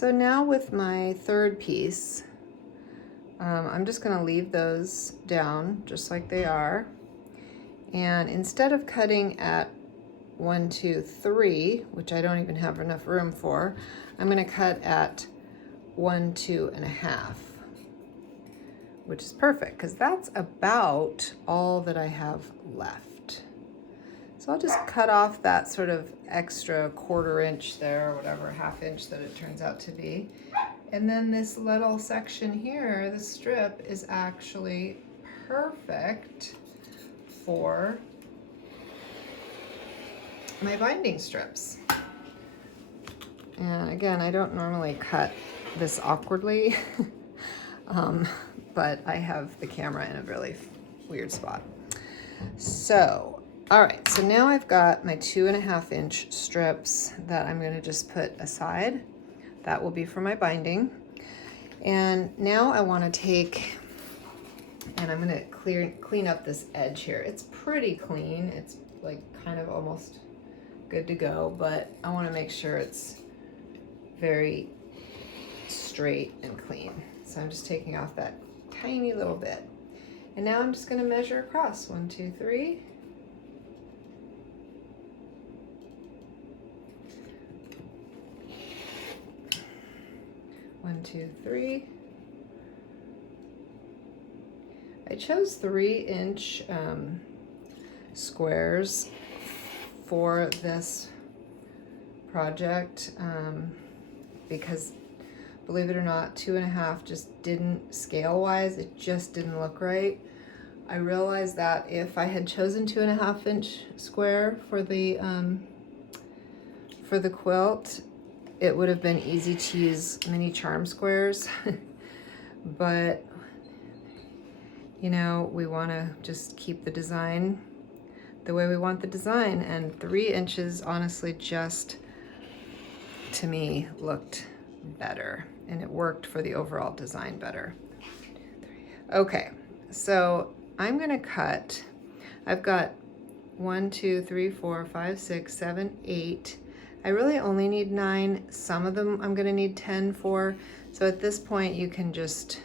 So now with my third piece, I'm just going to leave those down just like they are. And instead of cutting at 1, 2, 3, which I don't even have enough room for, I'm going to cut at 1, 2.5, which is perfect because that's about all that I have left. So I'll just cut off that sort of extra 1/4 inch there, or whatever, 1/2 inch that it turns out to be. And then this little section here, the strip, is actually perfect for my binding strips. And again, I don't normally cut this awkwardly, but I have the camera in a really weird spot. So, all right, so now I've got my 2.5 inch strips that I'm gonna just put aside. That will be for my binding. And now I wanna take, and I'm gonna clean up this edge here. It's pretty clean. It's like kind of almost good to go, but I wanna make sure it's very straight and clean. So I'm just taking off that tiny little bit. And now I'm just gonna measure across. 1, 2, 3. One, 2, 3. I chose 3-inch squares for this project because, believe it or not, 2.5 just didn't, scale-wise, it just didn't look right. I realized that if I had chosen 2.5 inch square for the quilt, it would have been easy to use mini charm squares, but you know, we want to just keep the design the way we want the design, and 3 inches honestly just, to me, looked better, and it worked for the overall design better. Okay, so I'm gonna cut, I've got 1, 2, 3, 4, 5, 6, 7, 8. I really only need 9. Some of them I'm gonna need 10 for. So at this point you can just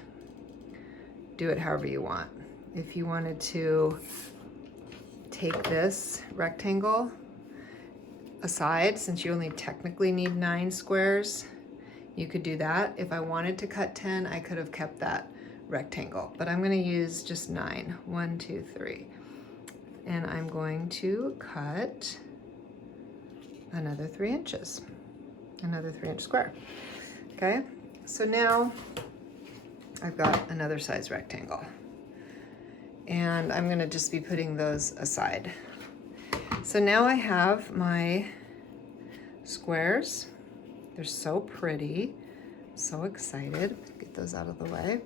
do it however you want. If you wanted to take this rectangle aside, since you only technically need 9 squares, you could do that. If I wanted to cut 10, I could have kept that rectangle, but I'm gonna use just 9. 1, 2, 3. And I'm going to cut another 3 inches, another 3-inch square. Okay, so now I've got another size rectangle, and I'm gonna just be putting those aside. So now I have my squares. They're so pretty, so excited. Get those out of the way.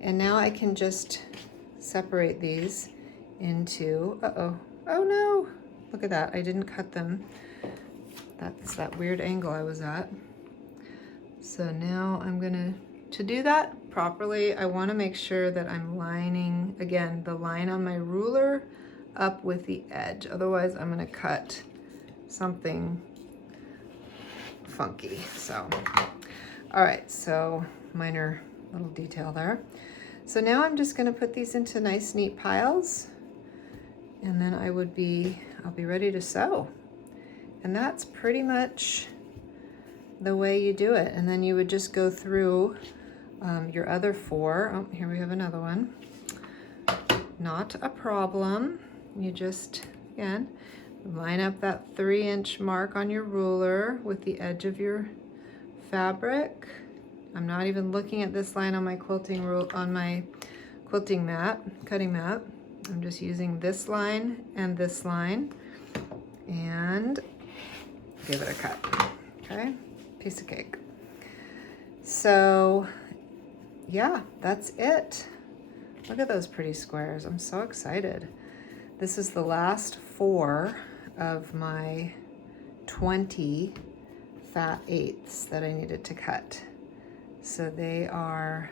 And now I can just separate these into, oh no, look at that, I didn't cut them. That's that weird angle I was at. So now I'm gonna, to do that properly, I wanna make sure that I'm lining, again, the line on my ruler up with the edge. Otherwise I'm gonna cut something funky. So, all right, so minor little detail there. So now I'm just gonna put these into nice neat piles, and then I'll be ready to sew. And that's pretty much the way you do it. And then you would just go through your other 4. Oh, here we have another one. Not a problem. You just, again, line up that 3-inch mark on your ruler with the edge of your fabric. I'm not even looking at this line on my quilting mat, cutting mat. I'm just using this line and this line, and give it a cut. Okay, piece of cake. So yeah, that's it. Look at those pretty squares. I'm so excited. This is the last 4 of my 20 fat 8ths that I needed to cut. So they are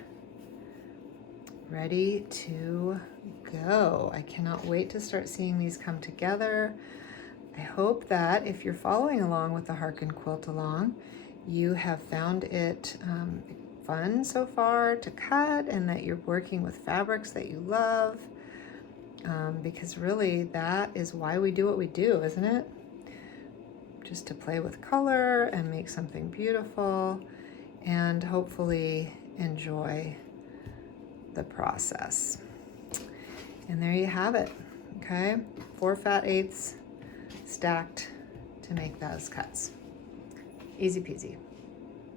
ready to go. I cannot wait to start seeing these come together. I hope that if you're following along with the Harken Quilt Along, you have found it fun so far to cut, and that you're working with fabrics that you love, because really that is why we do what we do, isn't it? Just to play with color and make something beautiful, and hopefully enjoy the process. And there you have it. Okay, 4 fat eighths stacked to make those cuts. Easy peasy.